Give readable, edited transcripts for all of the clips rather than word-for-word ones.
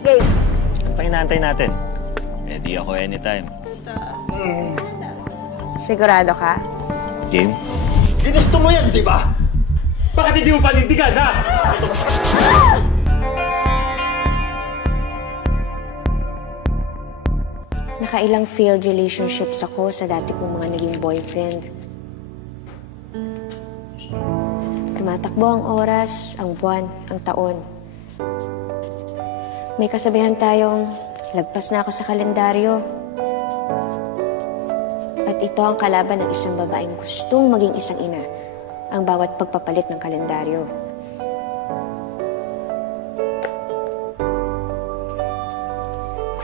Game. Ano pa inaantay natin? Ready ako anytime. Sigurado ka? Game? Ginusto mo yan, di ba? Bakit hindi mo panindigan, ha? Nakailang failed relationships ako sa dati kong mga naging boyfriend. Tumatakbo ang oras, ang buwan, ang taon. May kasabihan tayong lagpas na ako sa kalendaryo. At ito ang kalaban ng isang babaeng gustong maging isang ina, ang bawat pagpapalit ng kalendaryo.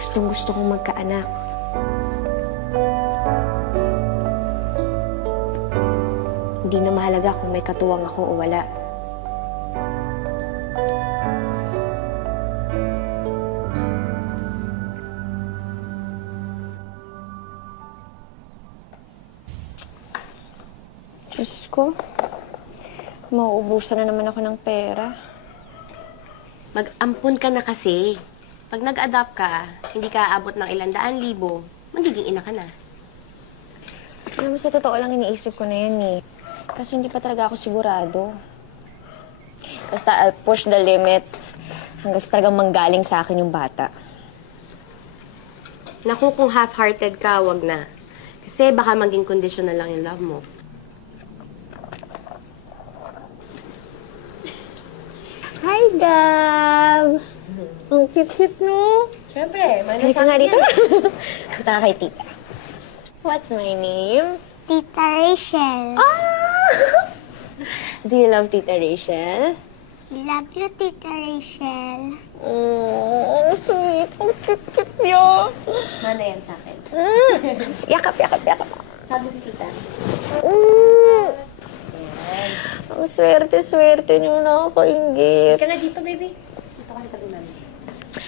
Gustong-gusto kong magkaanak. Hindi na mahalaga kung may katuwang ako o wala. Diyos ko, mauubusan na naman ako ng pera. Mag-ampon ka na kasi. Pag nag-adopt ka, hindi ka aabot ng 100,000, magiging ina ka na. Alam mo, sa totoo lang iniisip ko na yan eh. Kaso hindi pa talaga ako sigurado. Basta I'll push the limits hanggang sa talagang manggaling sa akin yung bata. Naku, kung half-hearted ka, wag na. Kasi baka maging conditional lang yung love mo. Hi, Gab! Ang cute-cute, no? Siyempre, Halika nga dito. Punta ka kay tita. What's my name? Tita Rachel. Ah! Do you love Tita Rachel? Love you, Tita Rachel. Oh, sweet. Ang cute-cute niya. Mana yan sa akin. Yakap. Sabi si tita. Ang swerte-swerte niyo, nakakaingit. Ka na dito, baby. Dito ka na tabi namin.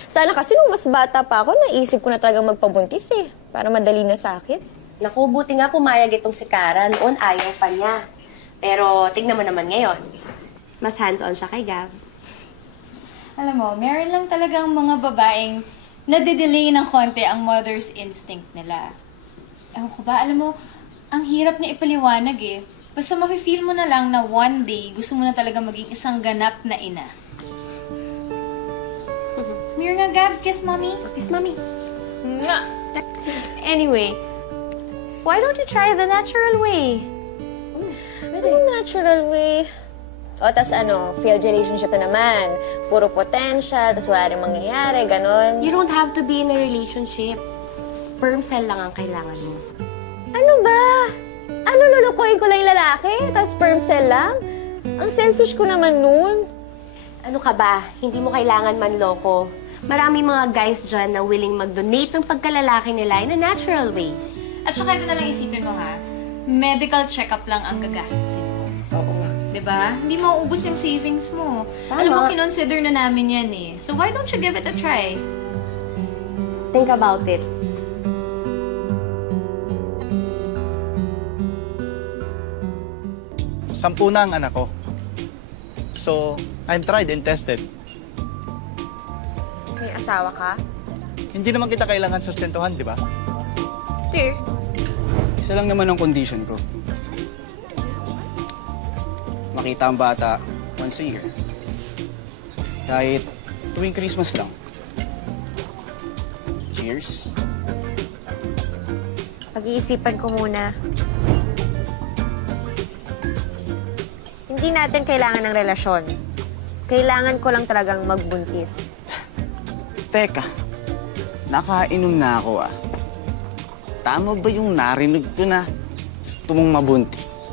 Sana kasi nung mas bata pa ako, naisip ko na talagang magpabuntis eh. Para madali na sa akin. Naku, buti nga pumayag itong si Kara. Noon, ayaw pa niya. Pero tignan mo naman ngayon. Mas hands-on siya kay Gab. Alam mo, meron lang talagang mga babaeng nadidelay ng konti ang mother's instinct nila. Ewan ko ba, alam mo, ang hirap niya ipaliwanag eh. Basta mafe-feel mo na lang na one day, gusto mo na talaga maging isang ganap na ina. Mirror nga, Gab. Kiss, mommy. Kiss, mommy. Mwah! Anyway, why don't you try the natural way? Anong natural way? O, tas ano, failed relationship na naman. Puro potential, tas wala rin mangyayari, ganon. You don't have to be in a relationship. Sperm cell lang ang kailangan mo. Ano ba? Ano, lulukoyin ko lang yung lalaki? Tapos sperm cell lang? Ang selfish ko naman nun. Ano ka ba? Hindi mo kailangan manloko. Maraming mga guys dyan na willing mag-donate ng pagkalalaki nila in a natural way. At saka ito na lang isipin mo ha, medical check-up lang ang gagastusin mo. Oo nga. Diba? Hindi mo uubos yung savings mo. Tama. Alam mo, kinonsider na namin yan eh. So why don't you give it a try? Think about it. Sampu na ang anak ko. So, I'm tried and tested. May asawa ka? Hindi naman kita kailangan sustentuhan, di ba? Dear. Isa lang naman ang condition ko. Makita ang bata once a year. Kahit tuwing Christmas lang. Cheers. Pag-iisipan ko muna. Hindi natin kailangan ng relasyon. Kailangan ko lang talagang magbuntis. Teka, nakainom na ako ah. Tama ba yung narinig ko na gusto mong mabuntis?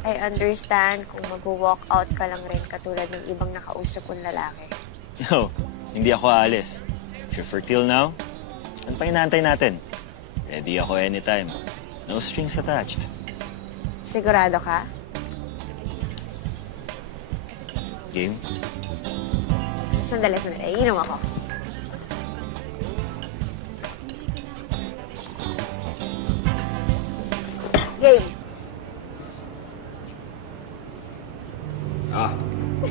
I understand kung mag-walk out ka lang rin katulad ng ibang nakausap kong lalaki. No, hindi ako aalis. If you're fertile now, ano pa inaantay natin? Ready ako anytime. No strings attached. Sigurado ka? Game? Sandali. Inom ako. Game.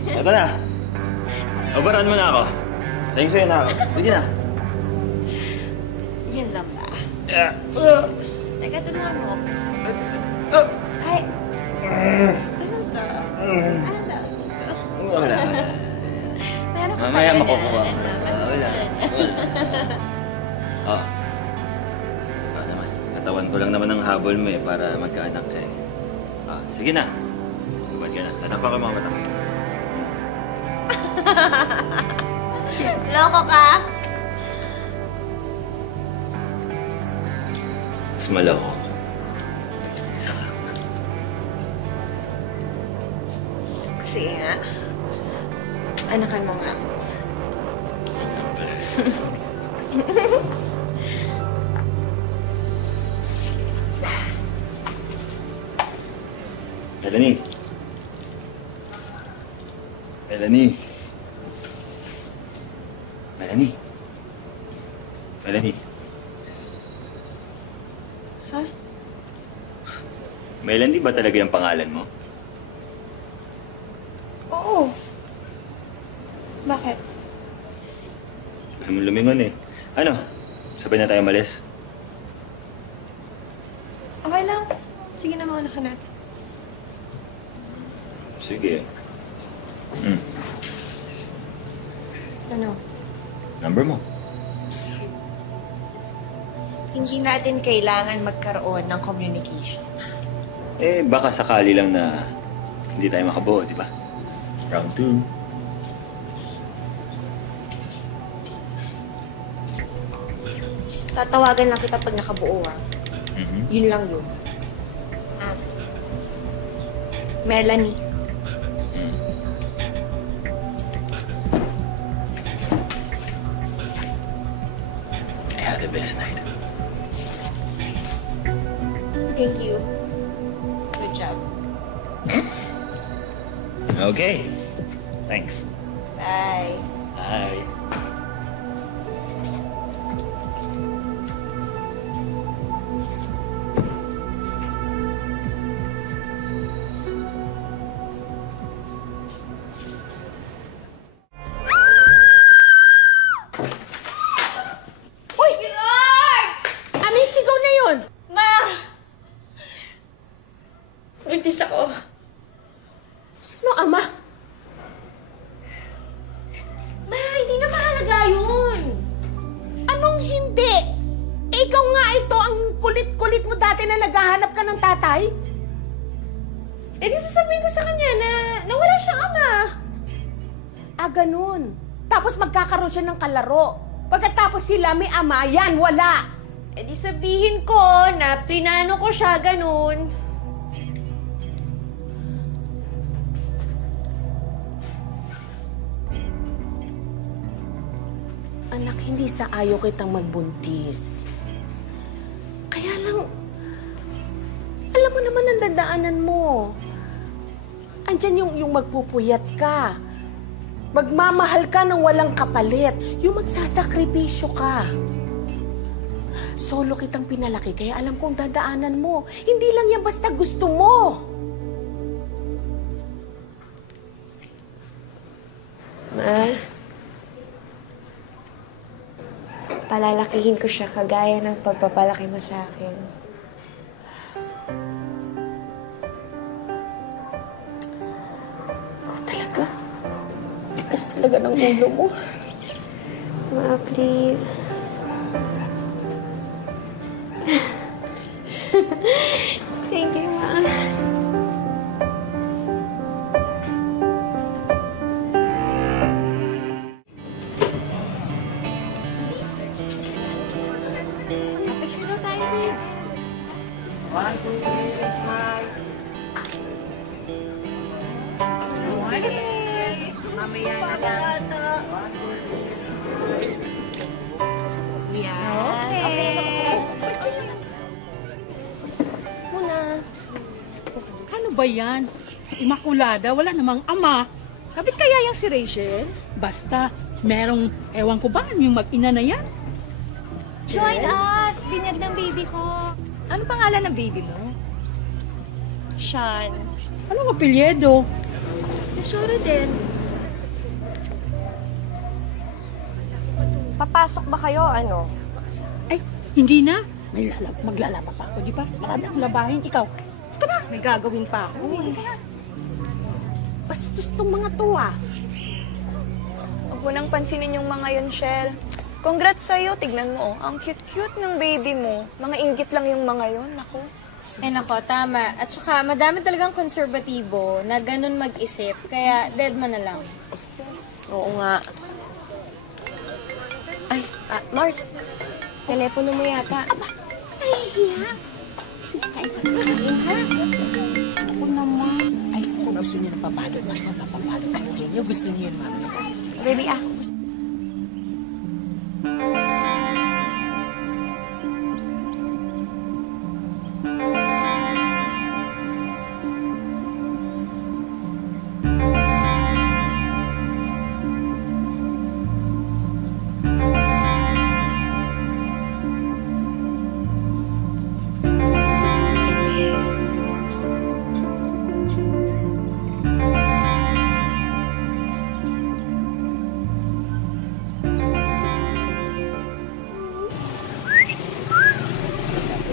Eto na. Obaran mo na ako. Sayang-sayo na ako. Sige na. Yan lang ba? Yeah. Teka, tulungan mo. Ay. Wala. Meron ka Mamaya pala makukuha. yan. Wala. Oh. Naman. Katawan ko lang naman ang habol mo para magkaanak ka sige na. Bumad ka na. Tatapa ko yung mga mata. Loko ka? Mas malako. Isa ka lang. Sige nga. Anakan mo nga ako. Melanie. Melanie. Melanie. Melanie. Ha? Melanie ba talaga yung pangalan mo? Oo. Bakit? Kaya mo lumingon Ano? Sabay na tayo malis? Okay lang. Sige na, mauna ka na. Sige. Ano? Number mo. Hindi natin kailangan magkaroon ng communication. Baka sakali lang na hindi tayo makabuo, di ba? Round 2. Tatawagan lang kita pag nakabuo, Yun lang yun. Melanie. I had the best night. Thank you. Good job. Okay. Thanks. Bye. Bye. Buntis ako. Sino ama? Ma, hindi na mahalaga yun. Anong hindi? Ikaw nga ito, ang kulit-kulit mo dati na naghahanap ka ng tatay? Eh di sasabihin ko sa kanya na wala siyang ama. Ganun. Tapos magkakaroon siya ng kalaro. Pagkatapos sila may ama, yan, wala. Eh di sabihin ko na plinano ko siya, ganun. Anak, hindi sa ayaw kitang magbuntis. Kaya lang, alam mo naman ang dadaanan mo. Andyan yung magpupuyat ka. Magmamahal ka ng walang kapalit. Yung magsasakripisyo ka. Solo kitang pinalaki, kaya alam kong dadaanan mo. Hindi lang yan basta gusto mo. Palalakihin ko siya kagaya ng pagpapalaki mo sa akin. Ikaw talaga. Tigas talaga ng ulo mo. Ma, please. Thank you, Ma. Picture daw tayo, babe. 1, 2, 3, smile. Mamaya na lang. Ano ba yan? Imakulada, wala namang ama. Kapit kaya yung si Rachel? Basta, merong, ewan ko ba, yung mag-ina na yan? Join us! Binyag ng baby ko. Ano pangalan ng baby mo? Sean. Anong apelyido? Tesoro din. Papasok ba kayo, ano? Ay, hindi na. Maglalaba pa ako, di ba? Marami akong labahin. Ikaw, ito na. May gagawin pa ako. Bastos tong mga to ah. Huwag mo nang pansinin yung mga yun, Shell. Congrats sa'yo. Tignan mo, oh. Ang cute-cute ng baby mo. Mga inggit lang yung mga yun. Naku. Eh nako, tama. At saka, madami talagang konserbatibo na ganun mag-isip. Kaya, dead man na lang. Oo nga. Ay, Mars. Telepono mo yata. Nahihiya. Sige, kain ka na. Ha? Ako naman. Ay, kung gusto niyo na pabalot, mapapabalot ako sa inyo. Gusto niyo yun, mami. Baby,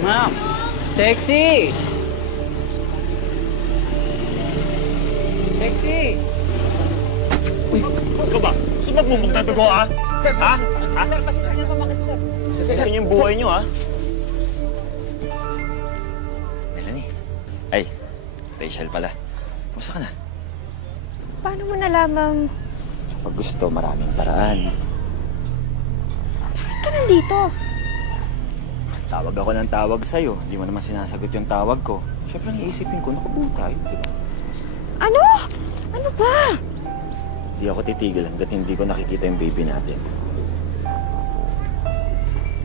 Ma'am, sexy! Sexy! Ikaw ba? Gusto magmumog na dugo, ah? Sir, Ha? Sir, pasensya niyo pa makasya, sir. Gusto niyo yung buhay niyo, ah? Melanie. Ay, Rachel pala. Kumusta ka na? paano mo nalamang Pag gusto, maraming paraan. bakit ka nandito? Tawag ako ng tawag sa'yo. Hindi mo naman sinasagot yung tawag ko. Siyempre, iisipin ko, naku, tayo, di ba? Ano? Ano ba? Hindi ako titigil hanggat hindi ko nakikita yung baby natin.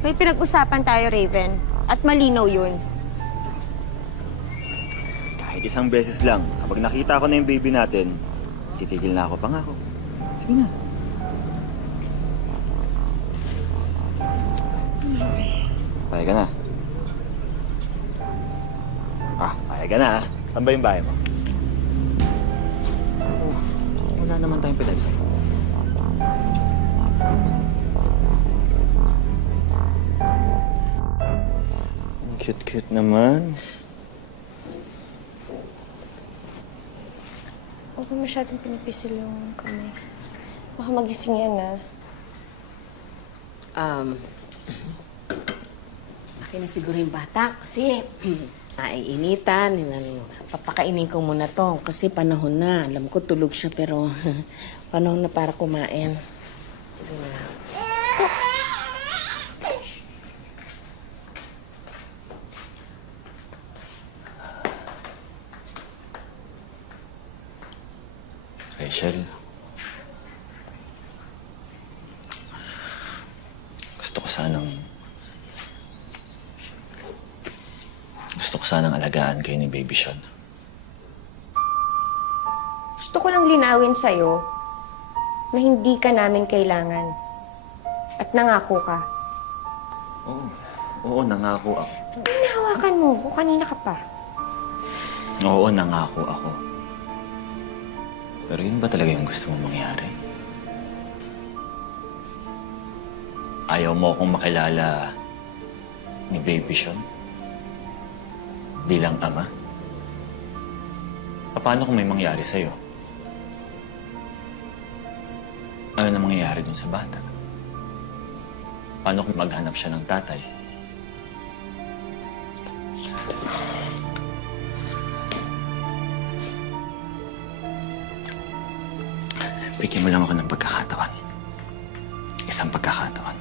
May pinag-usapan tayo, Raven. At malinaw yun. Kahit isang beses lang, kapag nakita ko na yung baby natin, titigil na ako, pangako. Sige na. Payag ka na. Payag ka na, ha? Saan ba yung bahay mo? Wala naman tayong pinagsa. Ang cute-cute naman. Huwag mo masyadong pinipisil yung kamay. Baka magising yan, ha? Akin na siguro yung bata kasi naiinitan. Papakainin ko muna to kasi panahon na. Alam ko tulog siya pero panahon na para kumain. Sige na. Rachel. Gusto ko sanang alagaan kayo ni Baby Sean. Gusto ko lang linawin sa'yo na hindi ka namin kailangan. At nangako ka. Oo, nangako ako. Hinahawakan mo ko. Kanina ka pa. Oo, nangako ako. Pero yun ba talaga yung gusto mong mangyari? Ayaw mo akong makilala ni Baby Sean bilang ama? Paano kung may mangyari sa'yo? Ano na mangyayari dun sa bata? Paano kung maghanap siya ng tatay? Bigyan mo lang ako ng pagkakataon. Isang pagkakataon.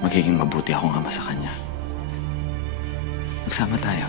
Magiging mabuti akong ama sa kanya. Magsama tayo.